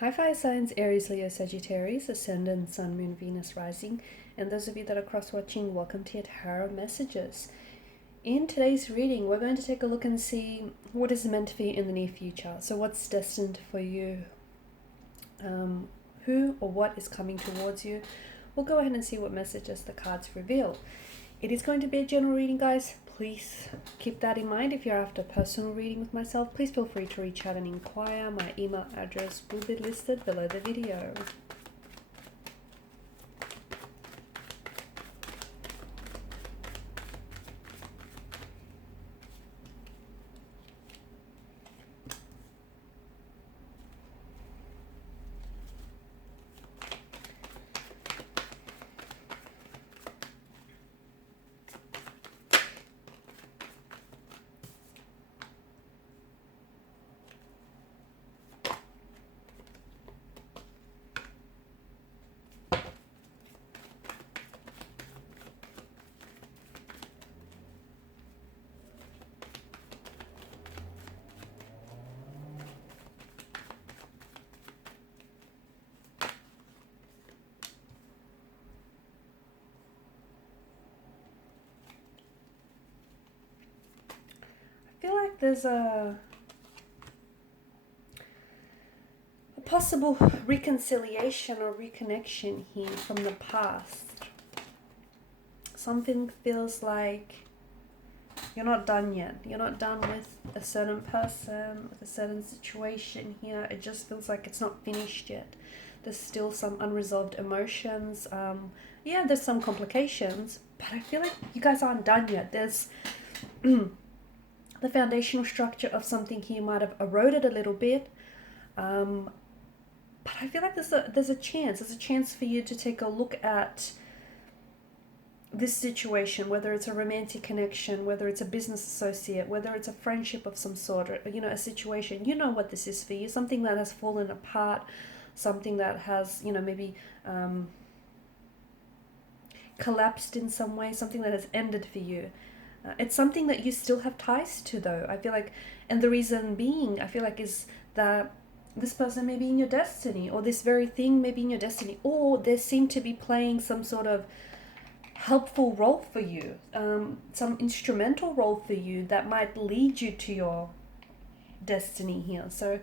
Hi, fire signs, Aries, Leo, Sagittarius, Ascendant, Sun, Moon, Venus, Rising, and those of you that are cross-watching, welcome to your tarot messages. In today's reading, we're going to take a look and see what is meant for you in the near future. So what's destined for you, who or what is coming towards you. We'll go ahead and see what messages the cards reveal. It is going to be a general reading, guys. Please keep that in mind. If you're after a personal reading with myself, please feel free to reach out and inquire. My email address will be listed below the video. I feel like there's a possible reconciliation or reconnection here from the past. Something feels like you're not done yet. You're not done with a certain person, with a certain situation here. It just feels like it's not finished yet. There's still some unresolved emotions. Yeah, there's some complications, but I feel like you guys aren't done yet. There's the foundational structure of something here might have eroded a little bit. But I feel like there's a chance for you to take a look at this situation, whether it's a romantic connection, whether it's a business associate, whether it's a friendship of some sort, or, a situation. You know what this is for you, something that has fallen apart, something that has, maybe collapsed in some way, something that has ended for you. It's something that you still have ties to, though. I feel like, and the reason being, I feel like, is that this person may be in your destiny, or this very thing may be in your destiny, or they seem to be playing some sort of helpful role for you, some instrumental role for you that might lead you to your destiny here. So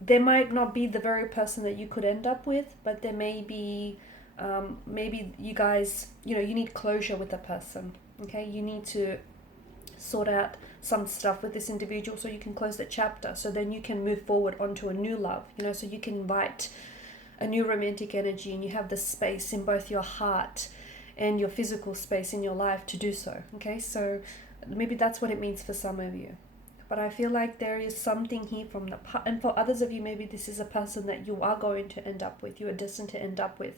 they might not be the very person that you could end up with, but there may be, maybe you guys, you need closure with a person. Okay, you need to sort out some stuff with this individual so you can close the chapter, so then you can move forward onto a new love, so you can invite a new romantic energy, and you have the space in both your heart and your physical space in your life to do so. Okay, so maybe that's what it means for some of you, but I feel like there is something here from the past, and for others of you, maybe this is a person that you are going to end up with, you are destined to end up with.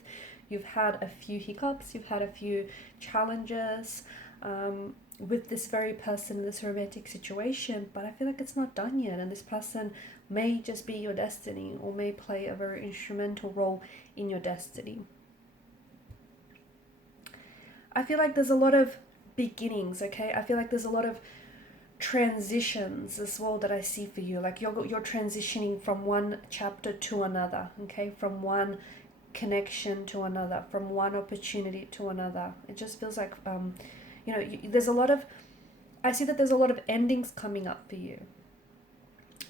You've had a few hiccups, you've had a few challenges with this very person in this romantic situation, but I feel like it's not done yet, and this person may just be your destiny, or may play a very instrumental role in your destiny. I feel like there's a lot of beginnings, okay? I feel like there's a lot of transitions as well that I see for you. Like you're transitioning from one chapter to another, okay? From one connection to another, from one opportunity to another. It just feels like there's a lot of, I see that there's a lot of endings coming up for you.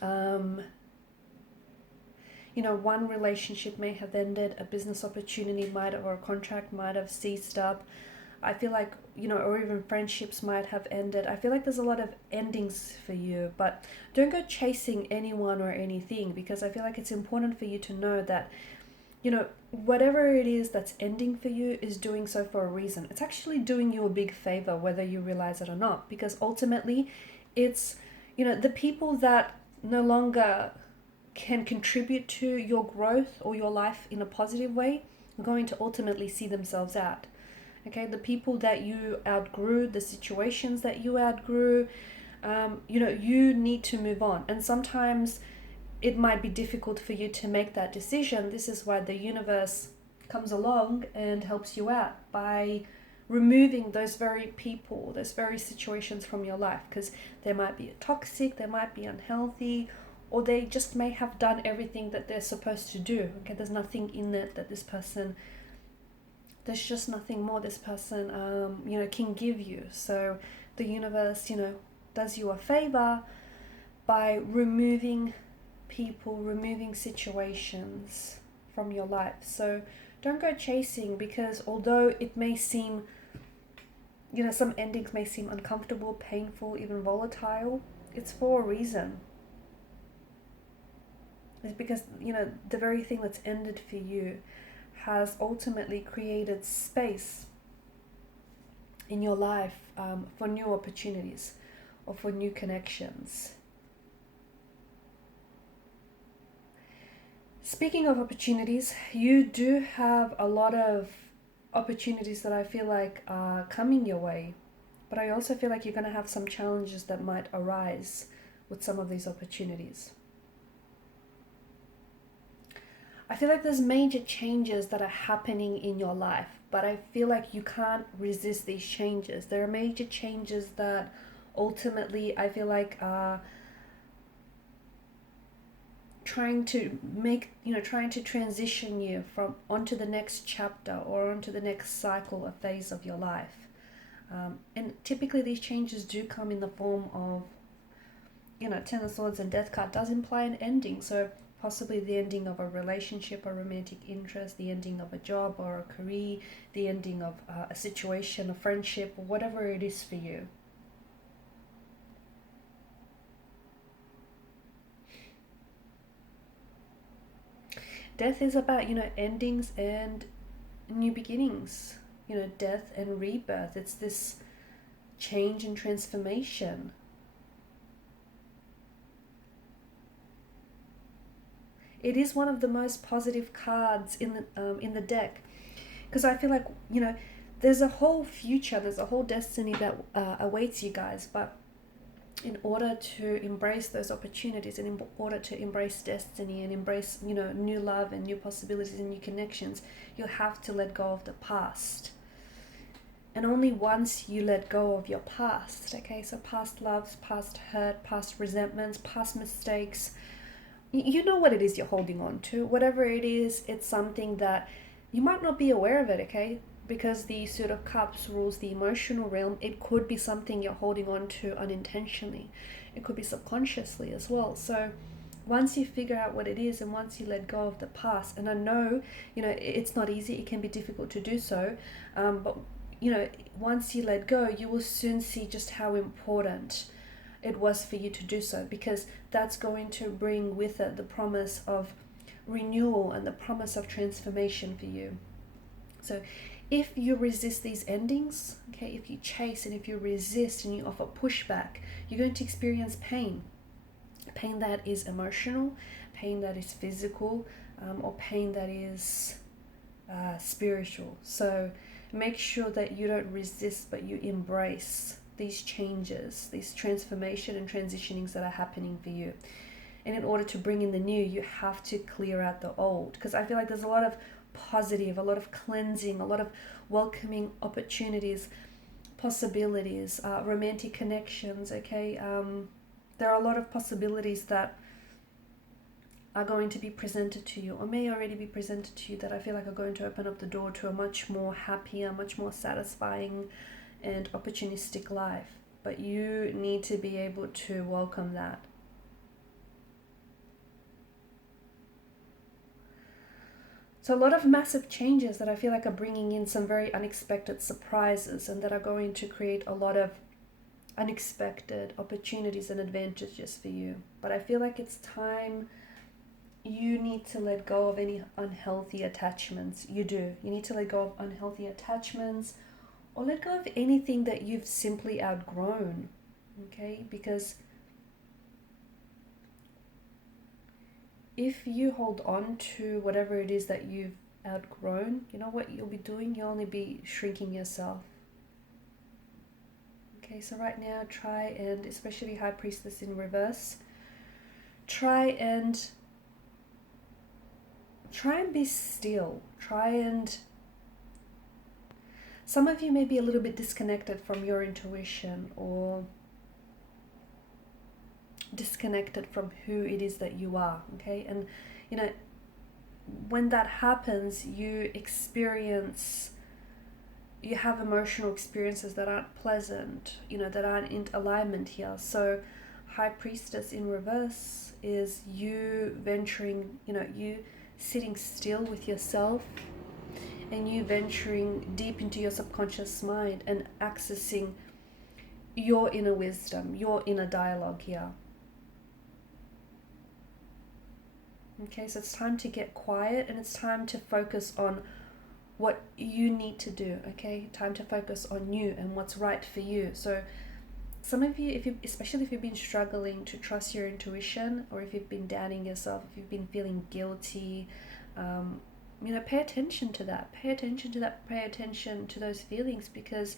One relationship may have ended, a business opportunity might have, or a contract might have ceased up. I feel like, or even friendships might have ended. I feel like there's a lot of endings for you, but don't go chasing anyone or anything, because I feel like it's important for you to know that, whatever it is that's ending for you is doing so for a reason. It's actually doing you a big favor, whether you realize it or not, because ultimately it's, the people that no longer can contribute to your growth or your life in a positive way are going to ultimately see themselves out. Okay, the people that you outgrew, the situations that you outgrew, you need to move on. And sometimes it might be difficult for you to make that decision. This is why the universe comes along and helps you out by removing those very people, those very situations from your life, because they might be toxic, they might be unhealthy, or they just may have done everything that they're supposed to do. Okay, there's nothing in it that this person, there's just nothing more this person, can give you. So the universe, does you a favor by removing people, removing situations from your life. So don't go chasing, because although it may seem, some endings may seem uncomfortable, painful, even volatile, it's for a reason. It's because, the very thing that's ended for you has ultimately created space in your life for new opportunities or for new connections. Speaking of opportunities, you do have a lot of opportunities that I feel like are coming your way, but I also feel like you're going to have some challenges that might arise with some of these opportunities. I feel like there's major changes that are happening in your life, but I feel like you can't resist these changes. There are major changes that ultimately I feel like are trying to transition you from onto the next chapter or onto the next cycle or phase of your life. And typically these changes do come in the form of, Ten of Swords and Death card does imply an ending. So possibly the ending of a relationship, a romantic interest, the ending of a job or a career, the ending of a situation, a friendship, or whatever it is for you. Death is about, endings and new beginnings, death and rebirth. It's this change and transformation. It is one of the most positive cards in the deck, because I feel like, there's a whole future, there's a whole destiny that awaits you guys, but in order to embrace those opportunities and in order to embrace destiny and embrace, new love and new possibilities and new connections, you'll have to let go of the past. And only once you let go of your past, okay, so past loves, past hurt, past resentments, past mistakes, you know what it is you're holding on to. Whatever it is, it's something that you might not be aware of it, okay? Because the Suit of Cups rules the emotional realm. It could be something you're holding on to unintentionally. It could be subconsciously as well. So once you figure out what it is and once you let go of the past, and I know, it's not easy, it can be difficult to do so, but, once you let go, you will soon see just how important it was for you to do so, because that's going to bring with it the promise of renewal and the promise of transformation for you. So if you resist these endings, okay, if you chase and if you resist and you offer pushback, you're going to experience pain. Pain that is emotional, pain that is physical, or pain that is spiritual. So make sure that you don't resist, but you embrace these changes, these transformation and transitionings that are happening for you. And in order to bring in the new, you have to clear out the old, because I feel like there's a lot of positive, a lot of cleansing, a lot of welcoming opportunities, possibilities, romantic connections, okay? There are a lot of possibilities that are going to be presented to you or may already be presented to you that I feel like are going to open up the door to a much more happier, much more satisfying and opportunistic life. But you need to be able to welcome that. So a lot of massive changes that I feel like are bringing in some very unexpected surprises and that are going to create a lot of unexpected opportunities and advantages for you. But I feel like it's time you need to let go of any unhealthy attachments. You do. You need to let go of unhealthy attachments or let go of anything that you've simply outgrown, okay? Because if you hold on to whatever it is that you've outgrown, you know what you'll be doing? You'll only be shrinking yourself. Okay, so right now try and, especially High Priestess in reverse, try and be still. Some of you may be a little bit disconnected from your intuition, or disconnected from who it is that you are, okay? And, you know, when that happens, you have emotional experiences that aren't pleasant, you know, that aren't in alignment here. So High Priestess in reverse is you venturing, you know, you sitting still with yourself, and you venturing deep into your subconscious mind and accessing your inner wisdom, your inner dialogue here. Okay, so it's time to get quiet, and it's time to focus on what you need to do, okay? Time to focus on you and what's right for you. So some of you, especially if you've been struggling to trust your intuition, or if you've been doubting yourself, if you've been feeling guilty, you know, pay attention to that. Pay attention to that. Pay attention to those feelings, because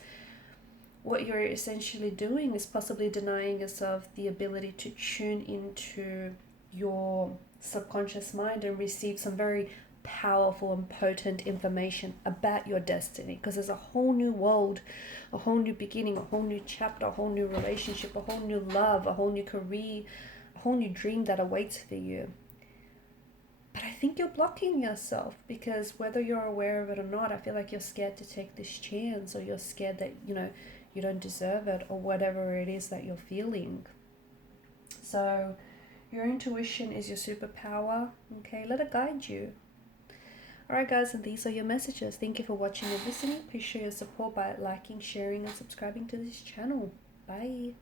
what you're essentially doing is possibly denying yourself the ability to tune into your subconscious mind and receive some very powerful and potent information about your destiny, because there's a whole new world, a whole new beginning, a whole new chapter, a whole new relationship, a whole new love, a whole new career, a whole new dream that awaits for you. But I think you're blocking yourself, because whether you're aware of it or not, I feel like you're scared to take this chance, or you're scared that, you know, you don't deserve it, or whatever it is that you're feeling. So your intuition is your superpower, okay? Let it guide you. Alright guys, and these are your messages. Thank you for watching and listening. Please show your support by liking, sharing, and subscribing to this channel. Bye.